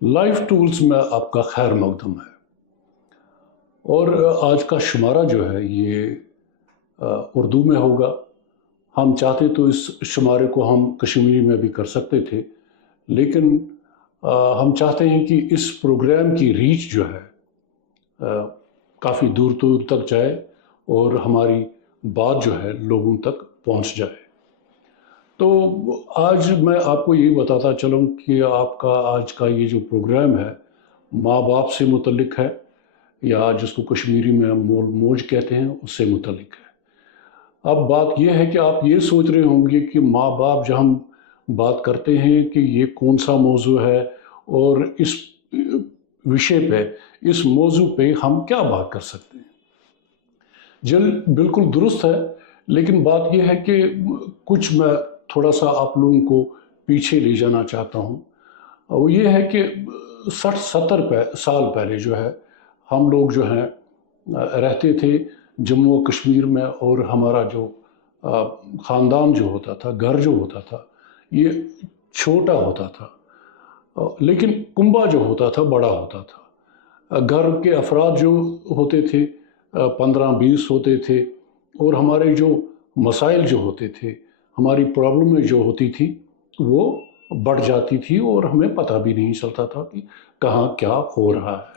Life tools में आपका खैर मकदम है। और आज का शुमारा जो है ये उर्दू में होगा। हम चाहते तो इस शुमारे को हम कश्मीरी में भी कर सकते थे, लेकिन हम चाहते हैं कि इस प्रोग्राम की रीच जो है काफ़ी दूर दूर तक जाए और हमारी बात जो है लोगों तक पहुंच जाए। तो आज मैं आपको ये बताता चलूँ कि आपका आज का ये जो प्रोग्राम है माँ बाप से मुतल्लिक है, या जिसको कश्मीरी में मोल मोज कहते हैं उससे मुतल्लिक है। अब बात यह है कि आप ये सोच रहे होंगे कि माँ बाप जब हम बात करते हैं कि ये कौन सा मौजू है और इस विषय पे, इस मौजू पे हम क्या बात कर सकते हैं। बिल्कुल दुरुस्त है, लेकिन बात यह है कि कुछ मैं थोड़ा सा आप लोगों को पीछे ले जाना चाहता हूँ। वो ये है कि 60-70 साल पहले जो है हम लोग जो हैं रहते थे जम्मू कश्मीर में, और हमारा जो ख़ानदान जो होता था, घर जो होता था, ये छोटा होता था, लेकिन कुंबा जो होता था बड़ा होता था। घर के अफराद जो होते थे 15-20 होते थे, और हमारे जो मसाइल जो होते थे, हमारी प्रॉब्लमें जो होती थी वो बढ़ जाती थी, और हमें पता भी नहीं चलता था कि कहाँ क्या हो रहा है।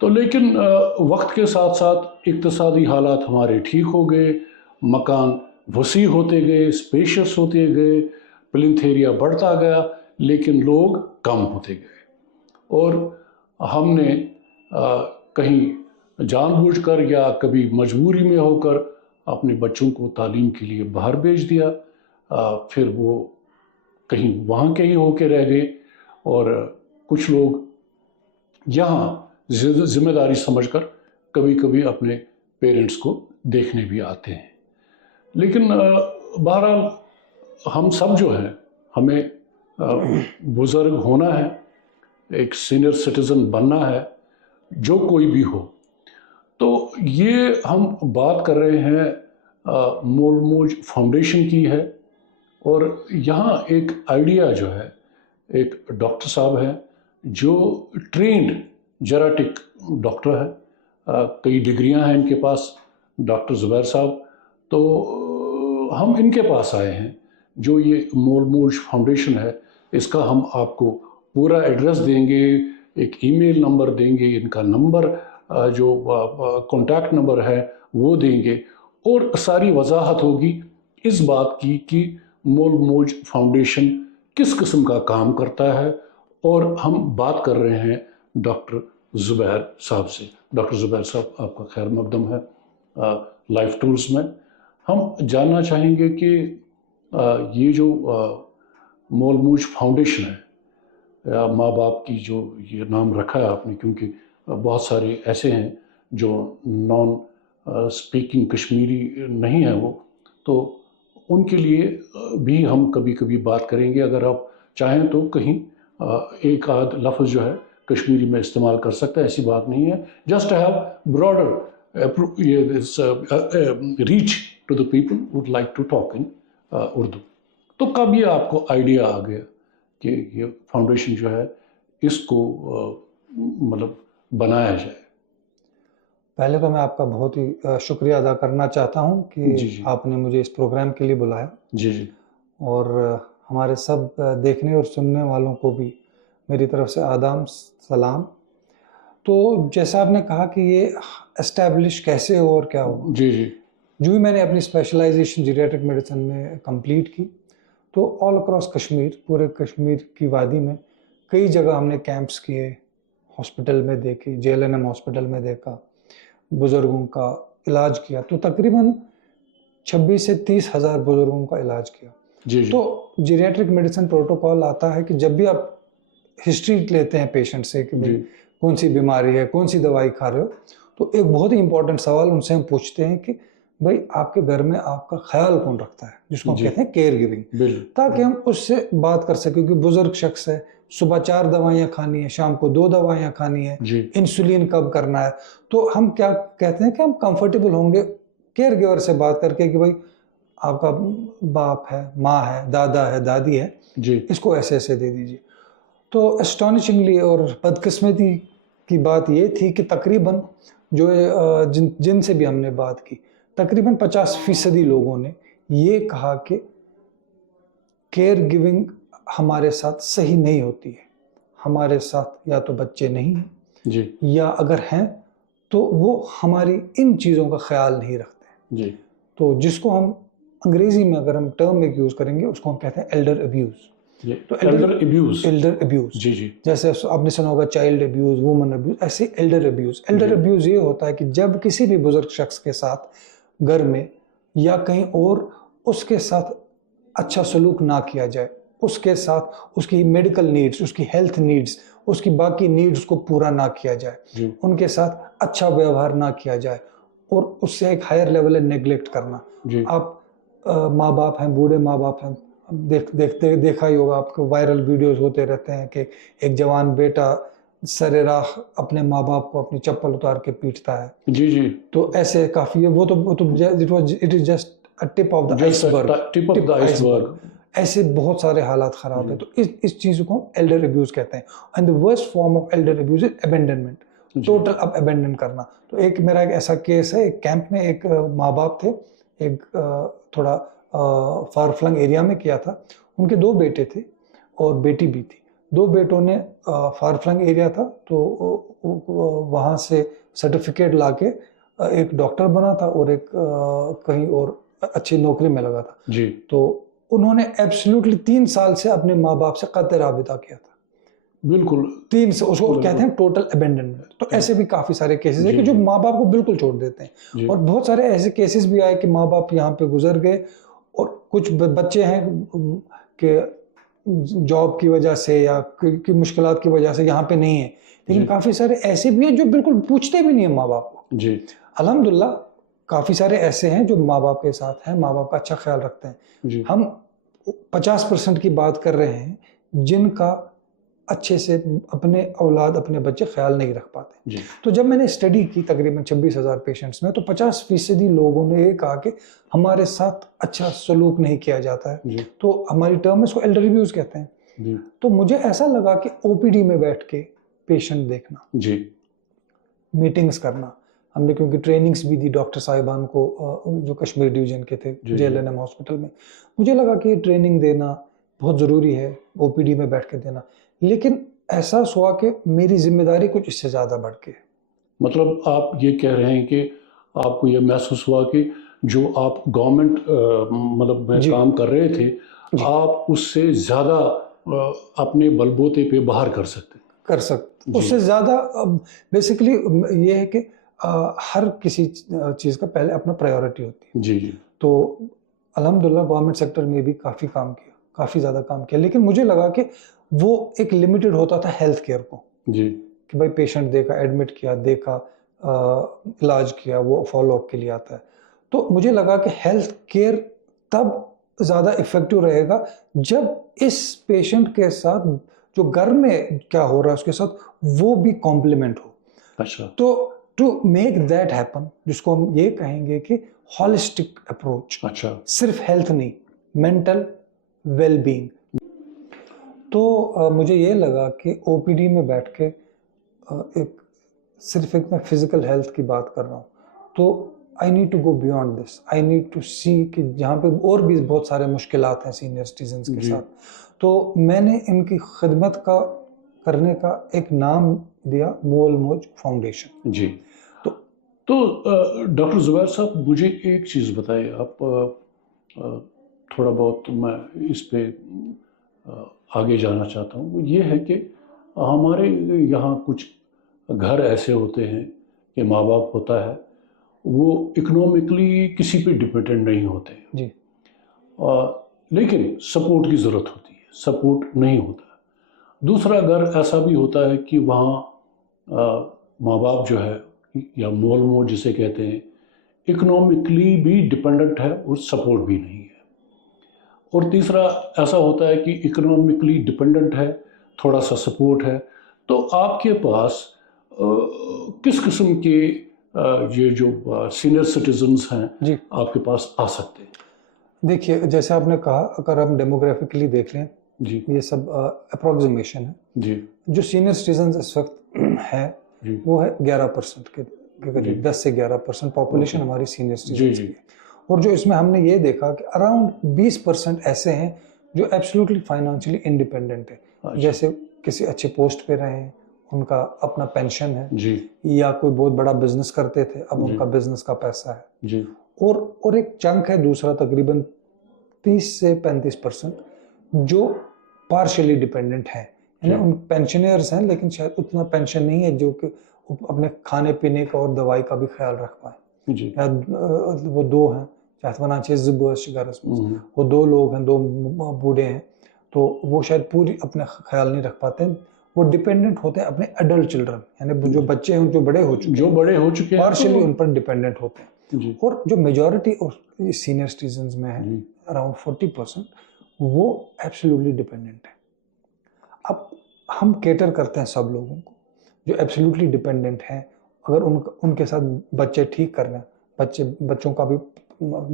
तो लेकिन वक्त के साथ साथ इक्तिसादी हालात हमारे ठीक हो गए, मकान वसी होते गए, स्पेशियस होते गए, प्लिंथ एरिया बढ़ता गया, लेकिन लोग कम होते गए। और हमने कहीं जानबूझकर या कभी मजबूरी में होकर अपने बच्चों को तालीम के लिए बाहर भेज दिया। फिर वो कहीं वहाँ के ही होके रह गए, और कुछ लोग यहाँ जिम्मेदारी समझकर कभी कभी अपने पेरेंट्स को देखने भी आते हैं। लेकिन बहरहाल हम सब जो हैं, हमें बुज़ुर्ग होना है, एक सीनियर सिटीज़न बनना है, जो कोई भी हो। तो ये हम बात कर रहे हैं मोल मोज फाउंडेशन की है, और यहाँ एक आइडिया जो है, एक डॉक्टर साहब हैं जो ट्रेंड जेराटिक डॉक्टर है, कई डिग्रियां हैं इनके पास, डॉक्टर ज़ुबैर साहब। तो हम इनके पास आए हैं। जो ये मोल मोज फाउंडेशन है, इसका हम आपको पूरा एड्रेस देंगे, एक ईमेल नंबर देंगे, इनका नंबर जो कॉन्टैक्ट नंबर है वो देंगे, और सारी वजाहत होगी इस बात की कि मोल मोज फाउंडेशन किस किस्म का काम करता है। और हम बात कर रहे हैं डॉक्टर ज़ुबैर साहब से। डॉक्टर ज़ुबैर साहब, आपका खैर मकदम है लाइफ टूल्स में। हम जानना चाहेंगे कि ये जो मोल मोज फाउंडेशन है, माँ बाप की जो ये नाम रखा है आपने, क्योंकि बहुत सारे ऐसे हैं जो नॉन स्पीकिंग कश्मीरी नहीं है वो, तो उनके लिए भी हम कभी कभी बात करेंगे। अगर आप चाहें तो कहीं एक आध लफ्ज़ जो है कश्मीरी में इस्तेमाल कर सकते हैं, ऐसी बात नहीं है। Just have broader reach to the people would like to talk in Urdu. तो कब ये आपको आइडिया आ गया कि ये फाउंडेशन जो है इसको मतलब बनाया जाए? पहले तो मैं आपका बहुत ही शुक्रिया अदा करना चाहता हूं कि जी आपने मुझे इस प्रोग्राम के लिए बुलाया। जी जी और हमारे सब देखने और सुनने वालों को भी मेरी तरफ से आदाब सलाम। तो जैसा आपने कहा कि ये एस्टैब्लिश कैसे हो और क्या हुआ, जी जी जो भी मैंने अपनी स्पेशलाइजेशन जीरियाट्रिक मेडिसिन में कंप्लीट की, तो ऑल अक्रॉस कश्मीर, पूरे कश्मीर की वादी में कई जगह हमने कैंप्स किए, हॉस्पिटल में देखी, JLNM हॉस्पिटल में देखा, बुज़ुर्गों का इलाज किया। तो तकरीबन 26 से 30 हज़ार बुज़ुर्गों का इलाज किया। जी जी तो जीरियाट्रिक मेडिसिन प्रोटोकॉल आता है कि जब भी आप हिस्ट्री लेते हैं पेशेंट से कि भाई कौन सी बीमारी है, कौन सी दवाई खा रहे हो, तो एक बहुत ही इंपॉर्टेंट सवाल उनसे हम पूछते हैं कि भाई आपके घर में आपका ख्याल कौन रखता है, जिसको हम कहते हैं केयर गिविंग, ताकि हम उससे बात कर सकें। क्योंकि बुजुर्ग शख्स है, सुबह 4 दवाइयाँ खानी है, शाम को 2 दवाइयाँ खानी है, इंसुलिन कब करना है। तो हम क्या कहते हैं कि हम कंफर्टेबल होंगे केयर गिवर से बात करके कि भाई आपका बाप है, माँ है, दादा है, दादी है, इसको ऐसे ऐसे दे दीजिए। तो एस्टॉनिशिंगली और बदकिस्मती की बात ये थी कि तकरीबन जो जिनसे भी हमने बात की, तकरीबन 50% लोगों ने ये कहा कि केयर गिविंग हमारे साथ सही नहीं होती है। हमारे साथ या तो बच्चे नहीं हैं जी या अगर हैं तो वो हमारी इन चीज़ों का ख्याल नहीं रखते। जी तो जिसको हम अंग्रेजी में अगर हम टर्म एक यूज़ करेंगे उसको हम कहते हैं एल्डर अब्यूज़। तो एल्डर अब्यूज। एल्डर अब्यूज़, जी जी जैसे आपने सुना होगा चाइल्ड अब्यूज़, वुमन अब्यूज़, ऐसे एल्डर अब्यूज़। एल्डर अब्यूज़ ये होता है कि जब किसी भी बुजुर्ग शख्स के साथ घर में या कहीं और उसके साथ अच्छा सलूक ना किया जाए, उसके साथ उसकी मेडिकल नीड्स, उसकी हेल्थ नीड्स, उसकी बाकी नीड्स को पूरा ना किया जाए, जी उनके साथ अच्छा व्यवहार ना किया जाए और उससे एक हायर लेवल है नेग्लेक्ट करना। जी आप माँ बाप हैं, बूढ़े माँ बाप हैं, देखा ही होगा, आपको वायरल वीडियोस होते रहते हैं कि एक जवान बेटा सरे राह अपने माँ बाप को अपनी चप्पल उतार के पीटता है। जी जी तो ऐसे काफ़ी है, वो तो it is just a tip of the iceberg, tip of the iceberg. ऐसे बहुत सारे हालात ख़राब है। तो इस चीज़ को हम एल्डर अब्यूज़ कहते हैं। And the worst form of Elder abuse is abandonment, total अब अबेंडन करना। तो एक मेरा एक ऐसा केस है, एक कैंप में एक माँ बाप थे, एक थोड़ा फार फ्लंग एरिया में किया था। उनके 2 बेटे थे और बेटी भी थी। 2 बेटों ने फार फ्लंग एरिया था तो वहाँ से सर्टिफिकेट लाके एक डॉक्टर बना था और एक कहीं और अच्छी नौकरी में लगा था। जी तो उन्होंने एब्सोल्युटली 3 साल से अपने माँ बाप से कत्ल राबिता किया था। बिल्कुल 3 से उसको कहते हैं टोटल अबेंडनमेंट। तो ऐसे भी काफ़ी सारे केसेस है कि जो माँ बाप को बिल्कुल छोड़ देते हैं। और बहुत सारे ऐसे केसेस भी आए कि माँ बाप यहाँ पे गुजर गए और कुछ बच्चे हैं कि जॉब की वजह से या की मुश्किलात की वजह से यहाँ पे नहीं है, लेकिन काफ़ी सारे ऐसे भी हैं जो बिल्कुल पूछते भी नहीं है माँ बाप को। जी अल्हम्दुलिल्लाह काफ़ी सारे ऐसे हैं जो माँ बाप के साथ हैं, माँ बाप का अच्छा ख्याल रखते हैं। जी हम 50% की बात कर रहे हैं जिनका अच्छे से अपने औलाद, अपने बच्चे ख्याल नहीं रख पाते। जी तो जब मैंने स्टडी की तकरीबन 26,000 पेशेंट्स में, तो 50% लोगों ने ये कहा कि हमारे साथ अच्छा सलूक नहीं किया जाता है। जी तो हमारी टर्म है, इसको एल्डर अब्यूज़ कहते हैं। जी तो मुझे ऐसा लगा कि ओपीडी में बैठ के पेशेंट देखना, जी मीटिंग्स करना, हमने क्योंकि ट्रेनिंग्स भी दी डॉक्टर साहिबान को जो कश्मीर डिवीज़न के थे JLNM हॉस्पिटल में। मुझे लगा कि ये ट्रेनिंग देना बहुत ज़रूरी है, ओपीडी में बैठ के देना। लेकिन एहसास हुआ कि मेरी ज़िम्मेदारी कुछ इससे ज़्यादा बढ़ के है। मतलब आप ये कह रहे हैं कि आपको ये महसूस हुआ कि जो आप गवर्नमेंट मतलब में काम कर रहे थे, आप उससे ज़्यादा अपने बलबूते पे बाहर कर सकते। उससे ज़्यादा बेसिकली ये है कि हर किसी चीज़ का पहले अपना प्रायोरिटी होती है। जी जी तो अल्हम्दुलिल्लाह गवर्नमेंट सेक्टर में भी काफ़ी काम किया, काफ़ी ज़्यादा काम किया, लेकिन मुझे लगा कि वो एक लिमिटेड होता था हेल्थ केयर को, जी कि भाई पेशेंट देखा, एडमिट किया, देखा, इलाज किया, वो फॉलोअप के लिए आता है। तो मुझे लगा कि हेल्थ केयर तब ज़्यादा इफ़ेक्टिव रहेगा जब इस पेशेंट के साथ जो घर में क्या हो रहा है उसके साथ वो भी कॉम्प्लीमेंट हो। अच्छा तो टू मेक दैट हैपन, जिसको हम ये कहेंगे कि हॉलिस्टिक अप्रोच, अच्छा सिर्फ हेल्थ नहीं, मेंटल वेल बीइंग। तो मुझे ये लगा कि ओपीडी में बैठ के एक सिर्फ एक मैं फिजिकल हेल्थ की बात कर रहा हूँ, तो I need to go beyond this. I need to see कि जहाँ पे और भी बहुत सारे मुश्किलात हैं सीनियर सिटीजन्स के साथ। तो मैंने इनकी खिदमत का करने का एक नाम दिया मोल मोज फाउंडेशन। जी तो डॉक्टर ज़ुबैर साहब, मुझे एक चीज़ बताइए आप, थोड़ा बहुत मैं इस पे आगे जाना चाहता हूँ। वो ये है कि हमारे यहाँ कुछ घर ऐसे होते हैं कि माँ बाप होता है, वो इकोनॉमिकली किसी पे डिपेंडेंट नहीं होते जी, लेकिन सपोर्ट की ज़रूरत होती है, सपोर्ट नहीं होता। दूसरा घर ऐसा भी होता है कि वहाँ माँ बाप जो है या मोल मोज जिसे कहते हैं, इकोनॉमिकली भी डिपेंडेंट है और सपोर्ट भी नहीं है। और तीसरा ऐसा होता है कि इकोनॉमिकली डिपेंडेंट है, थोड़ा सा सपोर्ट है। तो आपके पास किस किस्म के ये जो सीनियर सिटीजन्स हैं जी, आपके पास आ सकते हैं? देखिए जैसे आपने कहा, अगर हम डेमोग्राफिकली देख लें जी ये सब अप्रोक्सीमेशन है। जी जो सीनियर सिटीजन इस वक्त है जी वो है 11% के करीब, जी 10 से 11% पॉपुलेशन ओके हमारी सीनियर जी सिटीजन जी की है। और जो इसमें हमने ये देखा कि अराउंड 20% ऐसे हैं जो एब्सोल्युटली फाइनेंशियली इंडिपेंडेंट है, अच्छा जैसे किसी अच्छे पोस्ट पे रहे हैं, उनका अपना पेंशन है, जी या कोई बहुत बड़ा बिजनेस करते थे अब जी उनका बिजनेस का पैसा है। जी और एक चंक है दूसरा तकरीबन 30 से 35% जो पार्शियली डिपेंडेंट है, यानी जी उन पेंशनर्स हैं लेकिन शायद उतना पेंशन नहीं है जो कि अपने खाने पीने का और दवाई का भी ख्याल रख पाए। जी या वो दो हैं, चाहे वना हम्म, वो दो लोग हैं, दो बूढ़े हैं, तो वो शायद पूरी अपने ख्याल नहीं रख पाते हैं। वो डिपेंडेंट होते हैं अपने एडल्ट चिल्ड्रन, यानी जो बच्चे हैं जो बड़े हो चुके जो हैं, बड़े हो चुके हैं पार्शियली तो उन पर डिपेंडेंट होते हैं। जी और जो मेजॉरिटी ऑफ सीनियर सिटीजन में है, जी अराउंड 40%, वो एब्सोल्युटली डिपेंडेंट है। अब हम केटर करते हैं सब लोगों को जो एब्सोल्युटली डिपेंडेंट हैं। अगर उनके साथ बच्चे ठीक कर रहे हैं,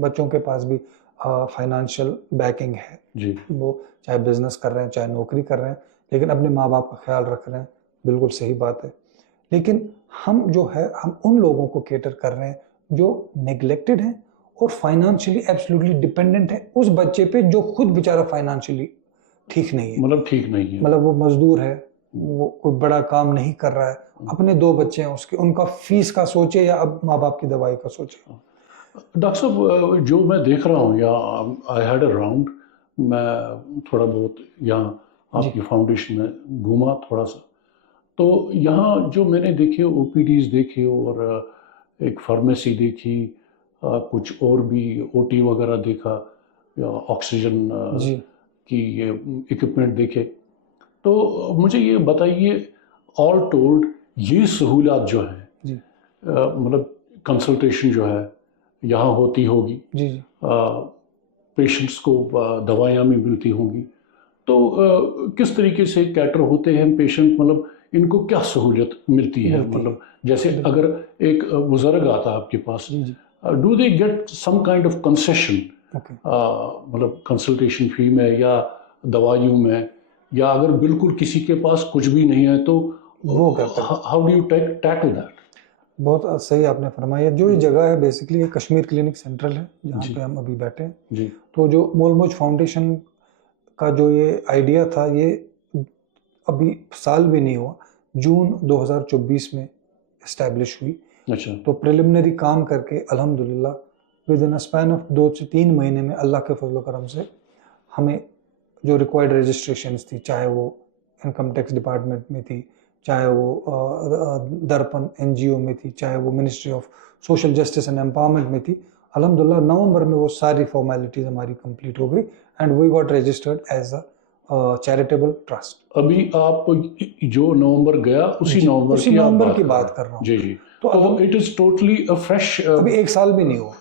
बच्चों के पास भी फाइनेंशियल बैकिंग है, जी वो चाहे बिजनेस कर रहे हैं चाहे नौकरी कर रहे हैं, लेकिन अपने माँ बाप का ख्याल रख रहे हैं, बिल्कुल सही बात है। लेकिन हम जो है हम उन लोगों को केटर कर रहे हैं जो नेग्लेक्टेड हैं और फाइनेंशियली एब्सोल्युटली डिपेंडेंट है उस बच्चे पे जो खुद बेचारा फाइनेंशियली ठीक नहीं है। मतलब ठीक नहीं है मतलब वो मजदूर है, वो कोई बड़ा काम नहीं कर रहा है, अपने दो बच्चे हैं उसके, उनका फीस का सोचे या अब माँ बाप की दवाई का सोचे। डॉक्टर साहब जो मैं देख रहा हूँ या आई हैड अ राउंड, मैं थोड़ा बहुत यहाँ जी आपकी फाउंडेशन में घूमा थोड़ा सा, तो यहाँ जो मैंने देखे ओपीडीज देखे और एक फार्मेसी देखी, कुछ और भी ओटी वगैरह देखा या ऑक्सीजन जी की ये इक्विपमेंट देखे, तो मुझे ये बताइए ऑल टोल्ड ये सहूलियत जो है जी मतलब कंसल्टेशन जो है यहाँ होती होगी, जी जी पेशेंट्स को दवाइयाँ भी मिलती होंगी, तो किस तरीके से कैटर होते हैं पेशेंट, मतलब इनको क्या सहूलियत मिलती है? मतलब जैसे अगर एक बुजुर्ग आता है आपके पास, जी जी do they get some kind of concession, okay मतलब कंसल्टेशन फी में या दवाइयों में, या अगर बिल्कुल किसी के पास कुछ भी नहीं है तो वो करते हैं। How do you tackle that? बहुत सही आपने फरमाया। जो ये जगह है बेसिकली ये कश्मीर क्लिनिक सेंट्रल है जहाँ जी पे हम अभी बैठे हैं। जी तो जो मोलमोज फाउंडेशन का जो ये आइडिया था, ये अभी साल भी नहीं हुआ, जून 2024 में इस्टेब्लिश हुई। अच्छा तो प्रिलिमिनरी काम करके अल्हम्दुलिल्लाह with in a span of 2 से 3 महीने में अल्लाह के फजल करम से हमें जो रिक्वायर्ड रजिस्ट्रेशंस थी, चाहे वो इनकम टैक्स डिपार्टमेंट में थी, चाहे वो दर्पण एनजीओ में थी, चाहे वो ministry of social justice and empowerment में थी, अल्हम्दुलिल्लाह नवंबर में वो सारी फॉर्मेलिटीज हमारी कंप्लीट हो गई and we got registered as a charitable trust. अभी आप जो नवंबर गया उसी नवंबर की बात कर रहा हूँ। जी जी, तो it is totally a fresh, अभी 1 साल भी नहीं हुआ,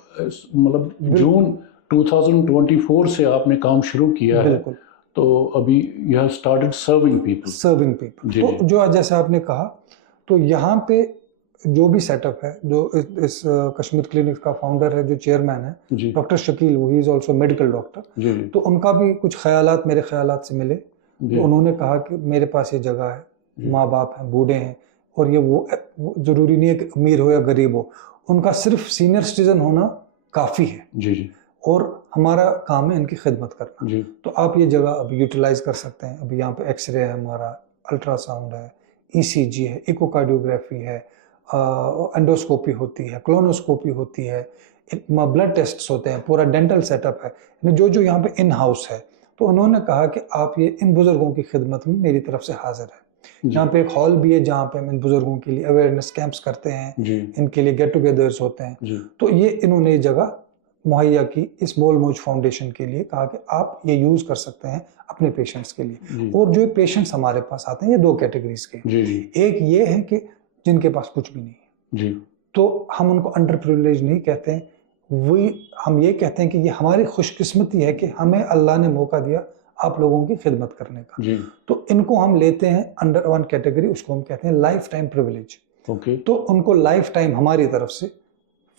मतलब जून 2024 से आपने काम शुरू किया है, बिल्कुल तो अभी you have started serving people. जी तो जो जैसे आपने कहा, तो यहाँ पे जो भी सेटअप है, जो इस कश्मीर क्लिनिक का फाउंडर है, जो चेयरमैन है जी डॉक्टर शकील, वो he is also medical doctor. जी तो उनका भी कुछ ख्यालात मेरे ख्यालात से मिले, जी तो उन्होंने कहा कि मेरे पास ये जगह है, माँ बाप हैं, बूढ़े हैं, और ये वो ज़रूरी नहीं है कि अमीर हो या गरीब हो, उनका सिर्फ सीनियर सिटीजन होना काफ़ी है जी जी और हमारा काम है इनकी खिदमत करना। जी तो आप ये जगह अब यूटिलाइज कर सकते हैं। अभी यहाँ पे एक्सरे है हमारा, अल्ट्रासाउंड है, ईसीजी है, इकोकार्डियोग्राफी है, एंडोस्कोपी होती है, क्लोनोस्कोपी होती है, ब्लड टेस्ट्स होते हैं, पूरा डेंटल सेटअप है, जो यहाँ पे इन हाउस है। तो उन्होंने कहा कि आप ये इन बुजुर्गों की खिदमत में मेरी तरफ से हाजिर है। यहाँ पे एक हॉल भी है जहाँ पे हम इन बुजुर्गों के लिए अवेयरनेस कैंप्स करते हैं, जी इनके लिए गेट टुगेदर्स होते हैं। जी तो ये इन्होंने ये जगह मुहैया की इस मोलमोज फाउंडेशन के लिए, कहा कि आप ये यूज़ कर सकते हैं अपने पेशेंट्स के लिए। जी और जो पेशेंट्स हमारे पास आते हैं ये 2 कैटेगरीज के, जी जी एक ये है कि जिनके पास कुछ भी नहीं है, जी तो हम उनको अंडर प्रिविलेज नहीं कहते हैं, वही हम ये कहते हैं कि ये हमारी खुशकिस्मती है कि हमें अल्लाह ने मौका दिया आप लोगों की खिदमत करने का। जी तो इनको हम लेते हैं अंडर 1 कैटेगरी, उसको हम कहते हैं लाइफ टाइम प्रिविलेज। ओके तो उनको लाइफ टाइम हमारी तरफ से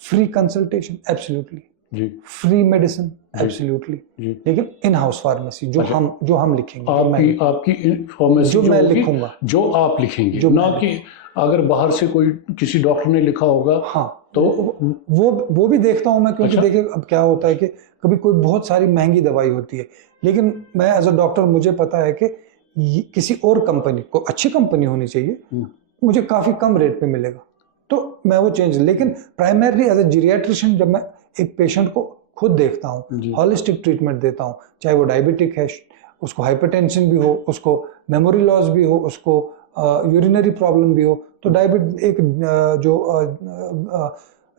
फ्री कंसल्टेशन एब्सोल्युटली, जी फ्री मेडिसिन जी एब्सोल्युटली, जी। लेकिन इन हाउस फार्मेसी जो अच्छा। हम लिखेंगे, आपकी फार्मेसी जो मैं होगी, लिखूंगा, जो आप लिखेंगे, जो ना मैं कि अगर बाहर से कोई किसी डॉक्टर ने लिखा होगा। हाँ, तो वो भी देखता हूँ मैं, क्योंकि अच्छा। देखिए अब क्या होता है कि कभी कोई बहुत सारी महंगी दवाई होती है, लेकिन मैं एज अ डॉक्टर मुझे पता है कि किसी और कंपनी को, अच्छी कंपनी होनी चाहिए, मुझे काफी कम रेट पे मिलेगा, तो मैं वो चेंज। लेकिन प्राइमरली एज अ जीरियाट्रिशियन जब मैं एक पेशेंट को खुद देखता हूँ, हॉलिस्टिक ट्रीटमेंट देता हूँ, चाहे वो डायबिटिक है, उसको हाइपरटेंशन भी हो, उसको मेमोरी लॉस भी हो, उसको यूरिनरी प्रॉब्लम भी हो, तो एक जो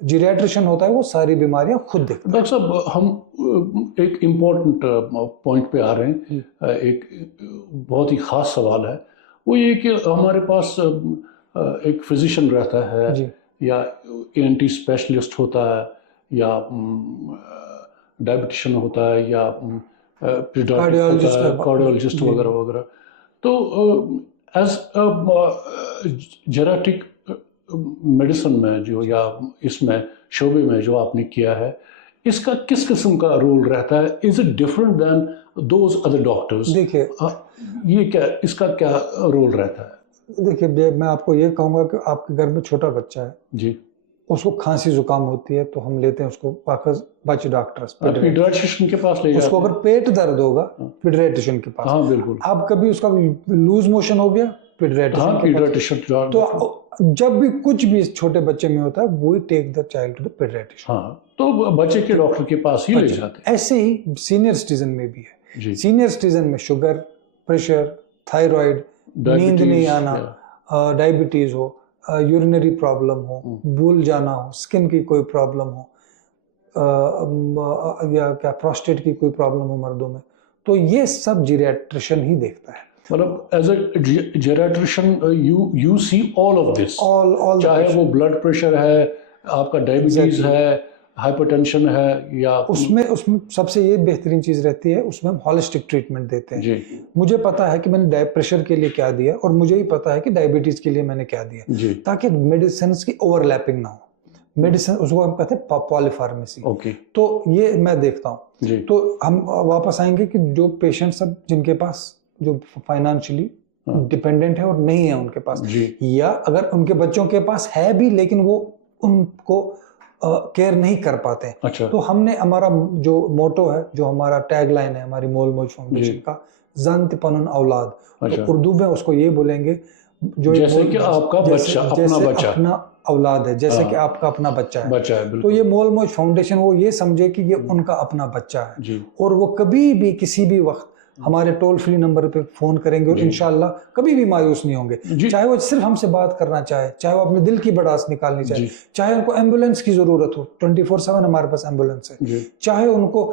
जीरियाट्रिशियन होता है वो सारी बीमारियां खुद देखता है। डॉक्टर साहब, हम एक इम्पोर्टेंट पॉइंट पे आ रहे हैं। एक बहुत ही ख़ास सवाल है, वो ये कि हमारे पास एक फिजिशियन रहता है, जी या ENT स्पेशलिस्ट होता है, या डायबिटिशियन होता है, या पीडियाट्रिक होता है, कार्डियोलॉजिस्ट वगैरह वगैरह। तो एज जेनेटिक मेडिसिन में जो, या इसमें शोबे में जो आपने किया है, इसका किस किस्म का रोल रहता है? Is it different than those other doctors? देखिए ये क्या, इसका क्या रोल रहता है? देखिए, मैं आपको ये कहूंगा कि आपके घर में छोटा बच्चा है जी, उसको खांसी जुकाम होती है, तो हम लेते हैं उसको वापस बच्चे डॉक्टर, पीडियाट्रिशियन के पास ले जाते उसको हैं। अगर पेट दर्द होगा पीडियाट्रिशियन के पास। हाँ बिल्कुल। आप कभी उसका लूज मोशन हो गया, हाँ, पीडियाट्रिशियन। तो जब भी कुछ भी छोटे बच्चे में होता है, वो take the child to the paediatrician. हाँ, तो बच्चे के डॉक्टर के पास ही ले जाते हैं। ऐसे ही सीनियर सिटीजन में भी है। जी। सीनियर सिटीजन में शुगर, प्रेशर, थायराइड, नींद नहीं आना, डायबिटीज हो, यूरिनरी प्रॉब्लम हो, भूल जाना हो, स्किन की कोई प्रॉब्लम हो, या क्या प्रोस्टेट की कोई प्रॉब्लम हो मर्दों में, तो ये सब जीरियाट्रिशियन ही देखता है। मतलब as a geriatrician you see all of this, चाहे वो ब्लड प्रेशर है, आपका डायबिटीज है, हाइपरटेंशन है, या उसमें सबसे ये बेहतरीन चीज रहती है, उसमें हम हॉलिस्टिक ट्रीटमेंट देते हैं। जी। मुझे पता है कि मैंने प्रेशर के लिए क्या दिया, और मुझे ही पता है कि डायबिटीज के लिए मैंने क्या दिया, जी। ताकि मेडिसिन की ओवरलैपिंग ना हो। मेडिसिन उसको हम कहते हैं पॉलीफार्मेसी। ओके। तो ये मैं देखता हूँ। तो हम वापस आएंगे कि जो पेशेंट सब जिनके पास जो फाइनेंशियली डिपेंडेंट है और नहीं है उनके पास, या अगर उनके बच्चों के पास है भी लेकिन वो उनको केयर नहीं कर पाते। अच्छा। तो हमने, हमारा जो मोटो है, जो हमारा टैगलाइन है हमारी मोल मौज फाउंडेशन का, जंत पनुन औलाद। तो उर्दू में उसको ये बोलेंगे, जो जैसे कि आपका बच्चा, अपना बच्चा, अपना औलाद है, जैसे कि आपका अपना बच्चा है। बच्चा है, तो ये मोल मौज फाउंडेशन वो ये समझे कि ये उनका अपना बच्चा है, और वो कभी भी किसी भी वक्त हमारे टोल फ्री नंबर पे फोन करेंगे, और इंशाल्लाह कभी भी मायूस नहीं होंगे। चाहे वो सिर्फ हमसे बात करना चाहे, चाहे वो अपने दिल की भड़ास निकालनी चाहे, चाहे उनको एम्बुलेंस की जरूरत हो, 24/7 हमारे पास एम्बुलेंस है, चाहे उनको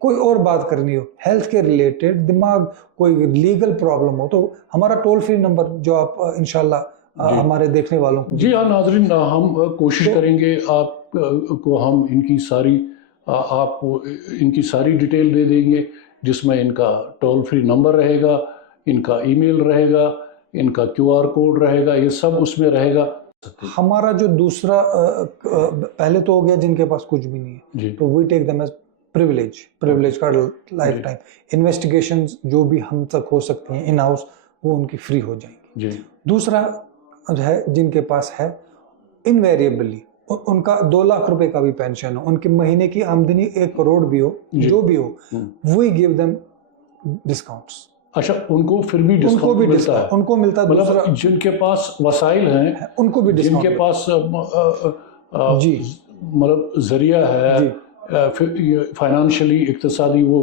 कोई और बात करनी हो, हेल्थ के रिलेटेड, दिमाग कोई लीगल प्रॉब्लम हो, तो हमारा टोल फ्री नंबर जो आप इंशाल्लाह हमारे देखने वालों को। जी हाँ नाज़रीन, हम कोशिश करेंगे आपको हम इनकी सारी आपको इनकी सारी डिटेल दे देंगे, जिसमें इनका टोल फ्री नंबर रहेगा, इनका ईमेल रहेगा, इनका QR कोड रहेगा, ये सब उसमें रहेगा। हमारा जो दूसरा पहले तो हो गया जिनके पास कुछ भी नहीं है, तो we take them as privilege का लाइफ टाइम। इन्वेस्टिगेशंस जो भी हम तक हो सकती हैं इन हाउस, वो उनकी फ्री हो जाएंगी। दूसरा है जिनके पास है, इनवेरिएबली उनका 2 लाख रुपए का भी पेंशन हो, उनकी महीने की आमदनी 1 करोड़ भी हो, जो भी हो, वी गिव देम डिस्काउंट्स। अच्छा, उनको फिर भी डिस्काउंट मिलता है? उनको मिलता है। मतलब जिनके पास वसाइल हैं उनको भी डिस्काउंट, जिनके पास जी मतलब जरिया है, फाइनेंशियली इक्तिसादी वो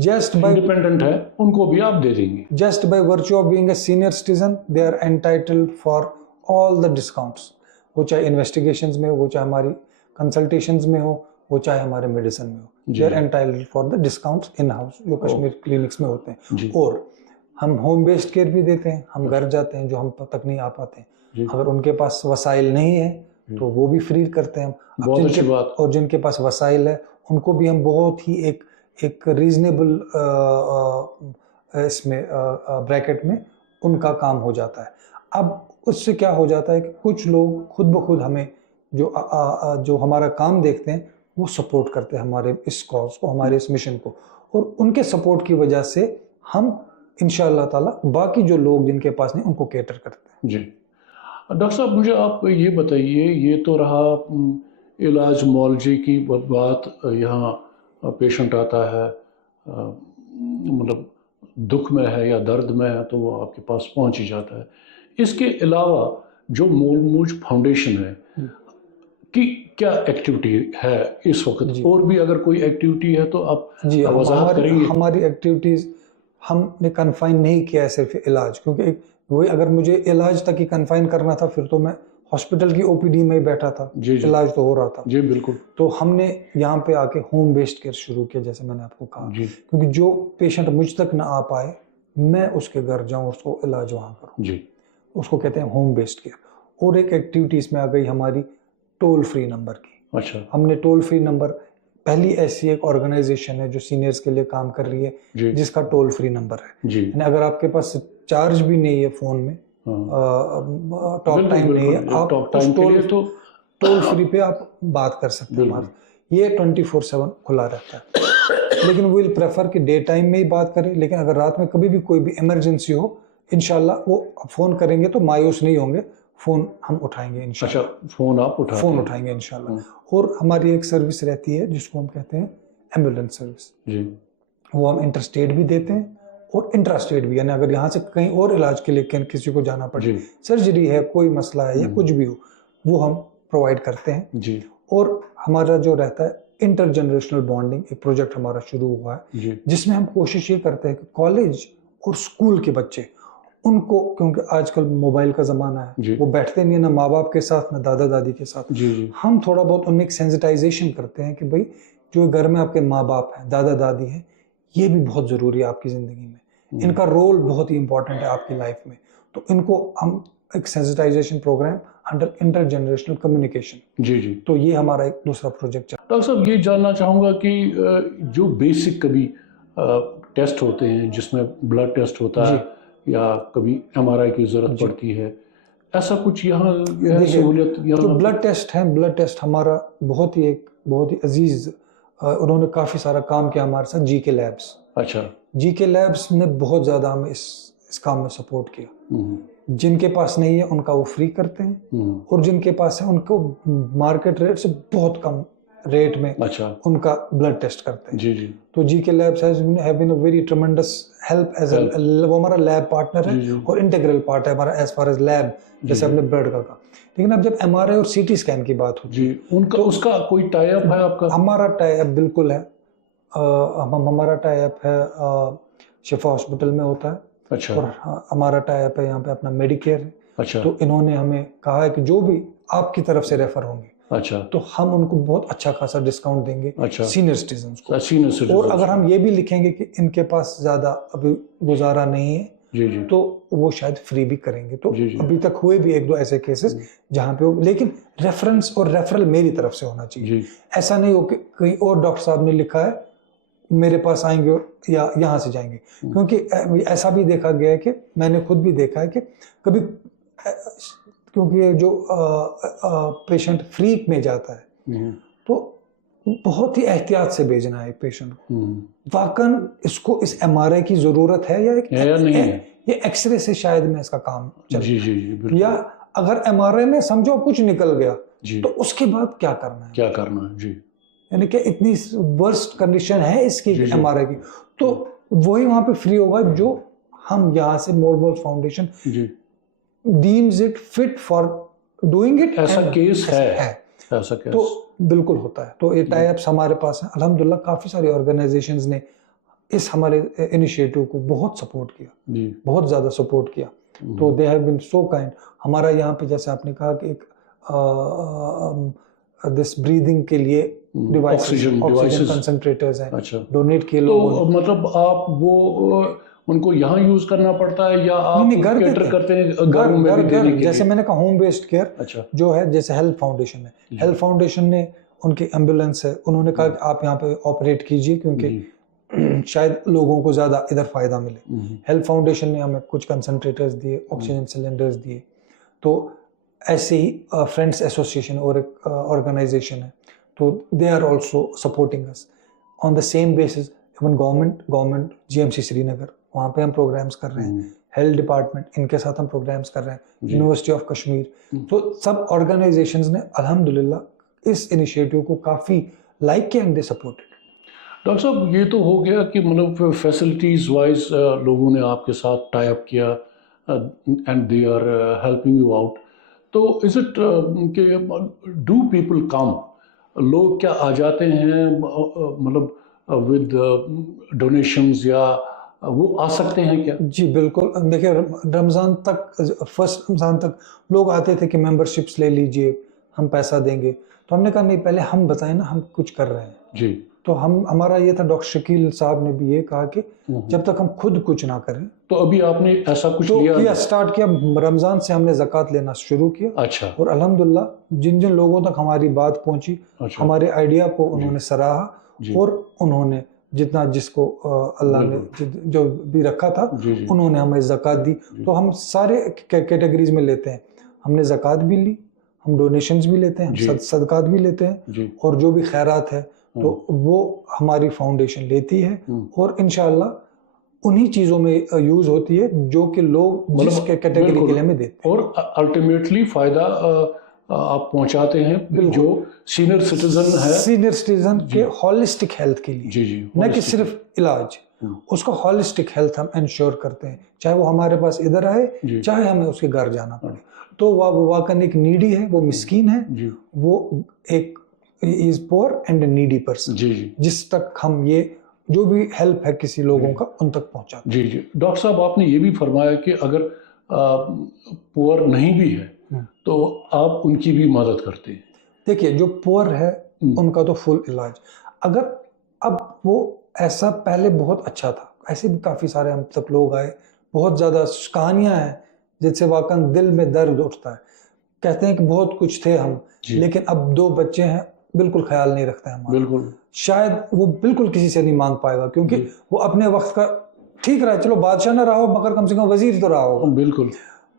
जस्ट बाय इंडिपेंडेंट है, उनको भी आप दे देंगे। Just by virtue of being a senior citizen, they are entitled for all the discounts. वो चाहे इन्वेस्टिगेशंस में हो, वो चाहे हमारी कंसल्टेशंस में हो, वो चाहे हमारे मेडिसिन में हो, they are entitled for the discounts in house, जो कश्मीर क्लिनिक्स में होते हैं। और हम होम बेस्ड केयर भी देते हैं, हम घर जाते हैं जो हम तक नहीं आ पाते हैं। अगर उनके पास वसाइल नहीं है तो वो भी फ्री करते हैं। बहुत अच्छी बात। और जिनके पास वसाइल है उनको भी हम बहुत ही एक रीजनेबल इसमें ब्रैकेट में उनका काम हो जाता है। अब उससे क्या हो जाता है कि कुछ लोग खुद ब खुद हमें जो हमारा काम देखते हैं, वो सपोर्ट करते हैं हमारे इस कॉज को, हमारे इस मिशन को, और उनके सपोर्ट की वजह से हम इंशाअल्लाह ताला बाकी जो लोग जिनके पास नहीं उनको केटर करते हैं। जी डॉक्टर साहब, मुझे आप ये बताइए, ये तो रहा इलाज मुआवजे की बात। यहाँ पेशेंट आता है, मतलब दुख में है या दर्द में है, तो वो आपके पास पहुंच ही जाता है। इसके अलावा जो मूलमूज फाउंडेशन है कि क्या एक्टिविटी है इस वक्त, और भी अगर कोई एक्टिविटी है तो आप जी वजाहत करेंगे? हमारी एक्टिविटीज़ हमने कन्फाइन नहीं किया है सिर्फ इलाज, क्योंकि वही अगर मुझे इलाज तक ही कन्फाइन करना था फिर तो मैं हॉस्पिटल की ओपीडी में ही बैठा था। जी जी इलाज तो हो रहा था। जी बिल्कुल। तो हमने यहाँ पे आके होम बेस्ड केयर शुरू किया, जैसे मैंने आपको कहा, जी। क्योंकि जो पेशेंट मुझ तक ना आ पाए मैं उसके घर जाऊँ, उसको इलाज वहाँ करूँ। जी। उसको कहते हैं होम बेस्ड केयर। और एक एक्टिविटी इसमें आ गई हमारी टोल फ्री नंबर की। अच्छा। हमने टोल फ्री नंबर, पहली ऐसी एक ऑर्गेनाइजेशन है जो सीनियर्स के लिए काम कर रही है जिसका टोल फ्री नंबर है। जी। यानी अगर आपके पास चार्ज भी नहीं है फोन में, टॉक टाइम नहीं है, आप उस टोल फ्री पे आप बात कर सकते हैं हमारे। ये 24/7 खुला रहता है। लेकिन वो विल प्रेफर कि डे टाइम में ही बात करें, लेकिन अगर रात में कभी भी कोई भी इमरजेंसी हो, इंशाल्लाह वो फ़ोन करेंगे तो मायूस नहीं होंगे, फ़ोन हम उठाएंगे इंशाल्लाह। अच्छा, फ़ोन आप उठाते हैं? फ़ोन उठाएंगे इंशाल्लाह। और हमारी एक सर्विस रहती है जिसको हम कहते हैं एम्बुलेंस सर्विस। जी। वो हम इंटर स्टेट भी देते हैं और इंट्रा स्टेट भी, यानी अगर यहाँ से कहीं और इलाज के लिए किसी को जाना पड़े, सर्जरी है, कोई मसला है या कुछ भी हो, वो हम प्रोवाइड करते हैं। जी। और हमारा जो रहता है इंटर जनरेशनल बॉन्डिंग, एक प्रोजेक्ट हमारा शुरू हुआ है जिसमें हम कोशिश ये करते हैं कि कॉलेज और स्कूल के बच्चे, उनको, क्योंकि आजकल मोबाइल का ज़माना है, वो बैठते नहीं है ना माँ बाप के साथ ना दादा दादी के साथ। हम थोड़ा बहुत उनमें एक सेंसिटाइजेशन करते हैं कि भाई जो घर में आपके माँ बाप हैं, दादा दादी हैं, ये भी बहुत ज़रूरी है आपकी ज़िंदगी में, इनका रोल बहुत ही इंपॉर्टेंट है आपकी लाइफ में। तो इनको हम एक sensitisation programme under intergenerational communication. जी जी। तो ये हमारा एक दूसरा प्रोजेक्ट है। डॉक्टर साहब, ये जानना चाहूँगा कि जो बेसिक कभी टेस्ट होते हैं जिसमें ब्लड टेस्ट होता है या कभी MRI की ज़रूरत पड़ती है, ऐसा कुछ यहाँ सहूलियत? जो ब्लड टेस्ट है, ब्लड टेस्ट हमारा बहुत ही अजीज, उन्होंने काफ़ी सारा काम किया हमारे साथ, GK लैब्स। अच्छा। GK लैब्स ने बहुत ज़्यादा हमें इस काम में सपोर्ट किया। जिनके पास नहीं है उनका वो फ्री करते हैं, और जिनके पास है उनको मार्केट रेट से बहुत कम रेट में उनका ब्लड टेस्ट करते हैं। जी जी। तो GK labs have been a very tremendous help as वो हमारा लैब पार्टनर है और इंटीग्रल पार्ट है हमारा एज फार एज लैब, जैसे आपने ब्लड का कहा। लेकिन अब जब MRI और CT स्कैन की बात होती है, उनका तो उसका कोई टाई अप है आपका? हमारा टाई अप बिल्कुल है। हमारा टाई अप है शिफा हॉस्पिटल में होता है। अच्छा। और हमारा टाई अप है यहाँ पे अपना मेडिकेयर है। अच्छा। तो इन्होंने हमें कहा है कि जो भी आपकी तरफ से रेफर होंगे, अच्छा, तो हम उनको बहुत अच्छा खासा डिस्काउंट देंगे। अच्छा। सीनियर सिटीजन्स को। और अगर हम ये भी लिखेंगे कि इनके पास ज़्यादा अभी गुजारा नहीं है, जी, तो वो शायद फ्री भी करेंगे। तो अभी तक हुए भी 1-2 ऐसे केसेस जहाँ पे वो, लेकिन रेफरेंस और रेफरल मेरी तरफ से होना चाहिए। ऐसा नहीं हो कि कहीं और डॉक्टर साहब ने लिखा है मेरे पास आएंगे या यहाँ से जाएंगे, क्योंकि ऐसा भी देखा गया है कि मैंने खुद भी देखा है कि कभी, क्योंकि जो पेशेंट फ्री में जाता है तो बहुत ही एहतियात से भेजना है पेशेंट को। वाकन इसको इस MRI की जरूरत है या नहीं है, ये एक्सरे से शायद में इसका काम चले। जी जी जी। या अगर MRI में समझो कुछ निकल गया तो उसके बाद क्या करना है, जी, यानी कि इतनी वर्स्ट कंडीशन है इसकी MRI की, तो वही वहां पे फ्री होगा जो हम यहाँ से मोरबोल foundation deems it fit for doing it. ऐसा केस है ऐसा केस तो बिल्कुल होता है। तो ये टाई अप्स हमारे पास हैं अल्हम्दुलिल्लाह। काफ़ी सारी ऑर्गेनाइजेशंस ने इस हमारे इनिशिएटिव को बहुत सपोर्ट किया, बहुत ज़्यादा सपोर्ट किया। तो they have been so kind. हमारा यहाँ पे जैसे आपने कहा कि एक दिस ब्रीदिंग के लिए ऑक्सीजन कंसंट्रेटर्स हैं, डोनेट किए लोगों ने। मतलब आप वो उनको यहाँ यूज करना पड़ता है या आप कैटर करते हैं घरों में भी देने के लिए? जैसे मैंने कहा होम बेस्ड केयर जो है, जैसे हेल्थ फाउंडेशन है, हेल्थ फाउंडेशन ने उनकी एम्बुलेंस है, उन्होंने कहा कि आप यहाँ पे ऑपरेट कीजिए क्योंकि शायद लोगों को ज्यादा इधर फायदा मिले। हेल्थ फाउंडेशन ने हमें कुछ कंसंट्रेटर्स दिए, ऑक्सीजन सिलेंडर्स दिए। तो ऐसे ही फ्रेंड्स एसोसिएशन और एक ऑर्गेनाइजेशन है तो they are also supporting us on the same basis. Even government GMC Srinagar, वहाँ पे हम प्रोग्राम्स कर रहे हैं। हेल्थ डिपार्टमेंट, इनके साथ हम प्रोग्राम्स कर रहे हैं। यूनिवर्सिटी ऑफ कश्मीर, तो सब ऑर्गेनाइजेशंस ने अल्हम्दुलिल्लाह इस इनिशिएटिव को काफ़ी लाइक किया एंड दे सपोर्टेड। डॉक्टर साहब, ये तो हो गया कि मतलब फैसिलिटीज़ वाइज लोगों ने आपके साथ टाई अप किया and they are helping you out. तो इज़ इट कि डू पीपल कम, लोग क्या आ जाते हैं मतलब विद डोनेशंस, या वो आ सकते हैं क्या? जी बिल्कुल। देखिए, रमज़ान तक, फर्स्ट रमज़ान तक लोग आते थे कि मेंबरशिप्स ले लीजिए, हम पैसा देंगे। तो हमने कहा नहीं, पहले हम बताएं ना हम कुछ कर रहे हैं जी। तो हमारा ये था, डॉक्टर शकील साहब ने भी ये कहा कि जब तक हम खुद कुछ ना करें। तो अभी आपने ऐसा कुछ तो लिया? स्टार्ट किया रमज़ान से, हमने ज़कात लेना शुरू किया। अच्छा। और अल्हम्दुलिल्लाह जिन जिन लोगों तक हमारी बात पहुंची, अच्छा। हमारे आइडिया को उन्होंने सराहा, और उन्होंने जितना जिसको अल्लाह ने जो भी रखा था उन्होंने हमें ज़कात दी। तो हम सारे कैटेगरीज में लेते हैं। हमने ज़कात भी ली, हम डोनेशंस भी लेते हैं, हम सदकात भी लेते हैं, और जो भी खैरात है तो वो हमारी फाउंडेशन लेती है, और इंशाअल्लाह उन्हीं चीज़ों में यूज़ होती है जो कि लोग जिस कैटेगरी के लिए हमें देते हैं। और अल्टीमेटली फ़ायदा आप पहुंचाते हैं जो सीनियर सिटीजन के हॉलिस्टिक हेल्थ के लिए। जी, न कि सिर्फ इलाज, उसका हॉलिस्टिक हेल्थ हम इंश्योर करते हैं, चाहे वो हमारे पास इधर आए, चाहे हमें उसके घर जाना पड़े। तो वो वाकई एक नीडी है, वो मिस्कीन है, वो एक is poor and needy person, जिस तक हम ये जो भी हेल्प है किसी लोगों का उन तक पहुंचाते हैं। जी। डॉक्टर साहब, आपने ये भी फरमाया कि अगर पुअर नहीं भी है तो आप उनकी भी मदद करते हैं। देखिए, जो पुअर है उनका तो फुल इलाज, अगर अब वो ऐसा पहले बहुत अच्छा था, ऐसे भी काफ़ी सारे हम सब लोग आए, बहुत ज़्यादा कहानियाँ हैं जिससे वाकई दिल में दर्द उठता है। कहते हैं कि बहुत कुछ थे हम, लेकिन अब 2 बच्चे हैं, बिल्कुल ख्याल नहीं रखते हमारा। बिल्कुल। शायद वो बिल्कुल किसी से नहीं मांग पाएगा, क्योंकि वो अपने वक्त का ठीक रहा, चलो बादशाह ना रहा हो मगर कम से कम वजीर तो रहा होगा। बिल्कुल।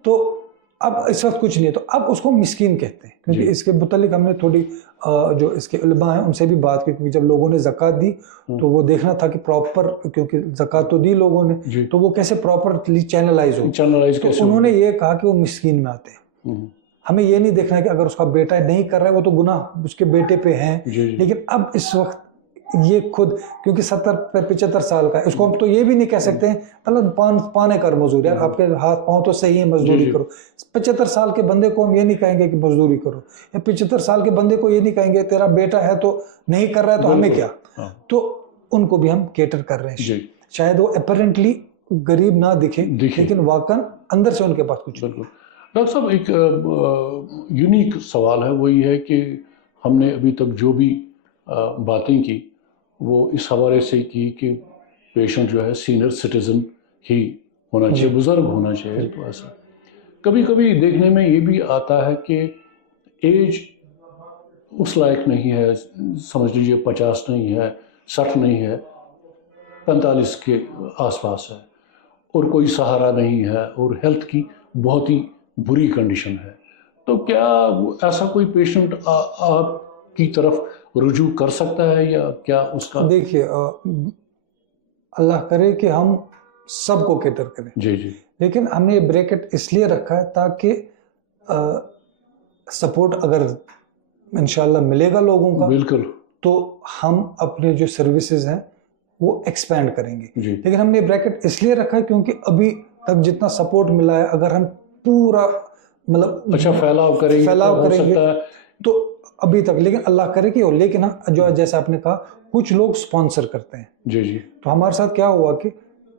तो अब इस वक्त कुछ नहीं है, तो अब उसको मिस्कीन कहते हैं, क्योंकि इसके मुतालिक हमने थोड़ी जो इसके उलमा हैं उनसे भी बात की, क्योंकि जब लोगों ने ज़कात दी तो वो देखना था कि प्रॉपर, क्योंकि ज़कात तो दी लोगों ने, तो वो कैसे प्रॉपरली चैनलाइज हो। तो उन्होंने ये कहा कि वो मिस्कीन में आते हैं। हमें ये नहीं देखना है कि अगर उसका बेटा नहीं कर रहा है वो तो गुनाह उसके बेटे पे है, लेकिन अब इस वक्त ये खुद, क्योंकि 70-75 साल का है, इसको हम तो ये भी नहीं कह सकते हैं मतलब पाने कर मजदूरी, यार आपके हाथ पाँव तो सही है, मजदूरी करो। 75 साल के बंदे को हम ये नहीं कहेंगे कि मजदूरी करो, या 75 साल के बंदे को ये नहीं कहेंगे तेरा बेटा है तो नहीं कर रहा है तो हमें क्या। तो उनको भी हम केटर कर रहे हैं। शायद वो अपेरेंटली गरीब ना दिखे, लेकिन वाकई अंदर से उनके पास कुछ। डॉक्टर साहब, एक यूनिक सवाल है, वो ये है कि हमने अभी तक जो भी बातें की वो इस हवाले से की कि पेशेंट जो है सीनियर सिटीज़न ही होना चाहिए, बुज़ुर्ग होना चाहिए। तो ऐसा कभी कभी देखने में ये भी आता है कि एज उस लायक नहीं है, समझ लीजिए 50 नहीं है, 60 नहीं है, 45 के आसपास है, और कोई सहारा नहीं है, और हेल्थ की बहुत ही बुरी कंडीशन है। तो क्या ऐसा कोई पेशेंट आपकी तरफ रुजू कर सकता है, या क्या उसका? देखिए, अल्लाह करे कि हम सबको केटर करें, जी, लेकिन हमने ये ब्रैकेट इसलिए रखा है ताकि सपोर्ट अगर इंशाल्लाह मिलेगा लोगों का, बिल्कुल, तो हम अपने जो सर्विसेज हैं वो एक्सपेंड करेंगे। लेकिन हमने ये ब्रैकेट इसलिए रखा है क्योंकि अभी तक जितना सपोर्ट मिला है, अगर हम पूरा मतलब अच्छा फैलाव करेंगे तो अभी तक, लेकिन अल्लाह करे कि हो। लेकिन जो जैसे आपने कहा, कुछ लोग स्पॉन्सर करते हैं। जी। तो हमारे साथ क्या हुआ कि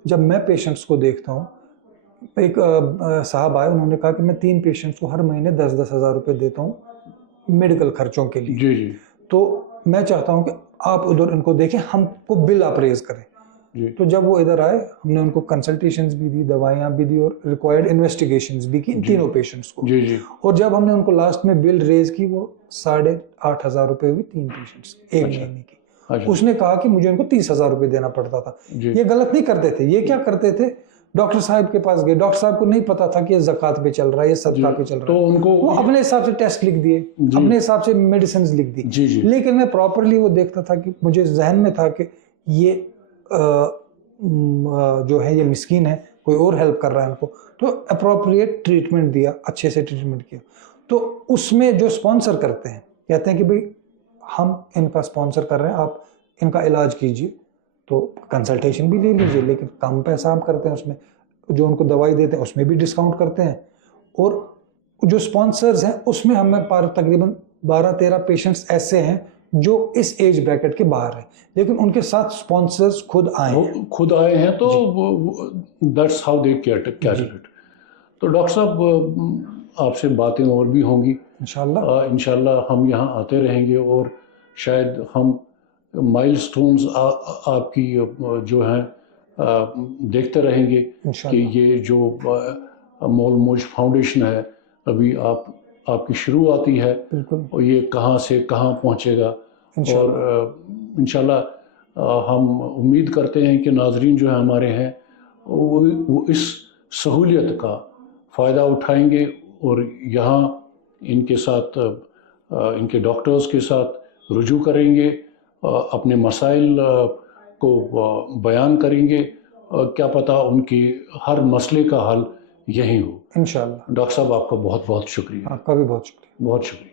जब मैं पेशेंट्स को देखता हूँ, एक साहब आए, उन्होंने कहा कि मैं 3 पेशेंट्स को हर महीने 10-10 हज़ार रुपये देता हूँ मेडिकल खर्चों के लिए। जी। तो मैं चाहता हूँ कि आप उधर इनको देखें, हमको बिल आप रेज करें। तो जब वो इधर आए, हमने उनको कंसल्टेशंस भी दी, दवाइयाँ भी दी, और रिक्वायर्ड इन्वेस्टिगेशंस भी की इन तीनों पेशेंट्स को। और जब हमने उनको लास्ट में बिल रेज की, वो 8,500 रुपये हुई 3 पेशेंट्स एक महीने की। उसने कहा कि मुझे उनको 30,000 रुपये देना पड़ता था। ये गलत नहीं करते थे, ये क्या करते थे, डॉक्टर साहब के पास गए, डॉक्टर साहब को नहीं पता था कि ये ज़कात पे चल रहा है, ये सदका पे चल रहा तो है, उनको वो अपने हिसाब से टेस्ट लिख दिए, अपने हिसाब से मेडिसिन लिख दी। जी जी लेकिन मैं प्रॉपरली वो देखता था कि मुझे जहन में था कि ये जो है ये मिस्कीन है, कोई और हेल्प कर रहा है इनको, तो अप्रोप्रिएट ट्रीटमेंट दिया, अच्छे से ट्रीटमेंट किया। तो उसमें जो स्पॉन्सर करते हैं, कहते हैं कि भाई हम इनका स्पॉन्सर कर रहे हैं, आप इनका इलाज कीजिए, तो कंसल्टेशन भी ले लीजिए, लेकिन कम पैसा आप करते हैं उसमें, जो उनको दवाई देते हैं उसमें भी डिस्काउंट करते हैं, और जो स्पॉन्सर्स हैं उसमें हमें तकरीबन 12-13 पेशेंट्स ऐसे हैं जो इस एज ब्रैकेट के बाहर हैं, लेकिन उनके साथ स्पॉन्सर्स खुद आए हैं, तो that's how they cater it. तो डॉक्टर साहब आपसे बातें और भी होंगी इंशाल्लाह। इंशाल्लाह हम यहाँ आते रहेंगे और शायद हम माइलस्टोन्स आपकी जो हैं देखते रहेंगे कि ये जो मोल मोज फाउंडेशन है अभी आपकी शुरुआती है, और ये कहाँ से कहाँ पहुँचेगा। और इंशाल्लाह हम उम्मीद करते हैं कि नाजरीन जो है हमारे हैं वो इस सहूलियत का फ़ायदा उठाएंगे और यहाँ इनके साथ इनके डॉक्टर्स के साथ रुजू करेंगे, अपने मसाइल को बयान करेंगे, क्या पता उनकी हर मसले का हल यही हो इंशाल्लाह। डॉक्टर साहब आपका बहुत बहुत शुक्रिया। आपका भी बहुत शुक्रिया। बहुत शुक्रिया।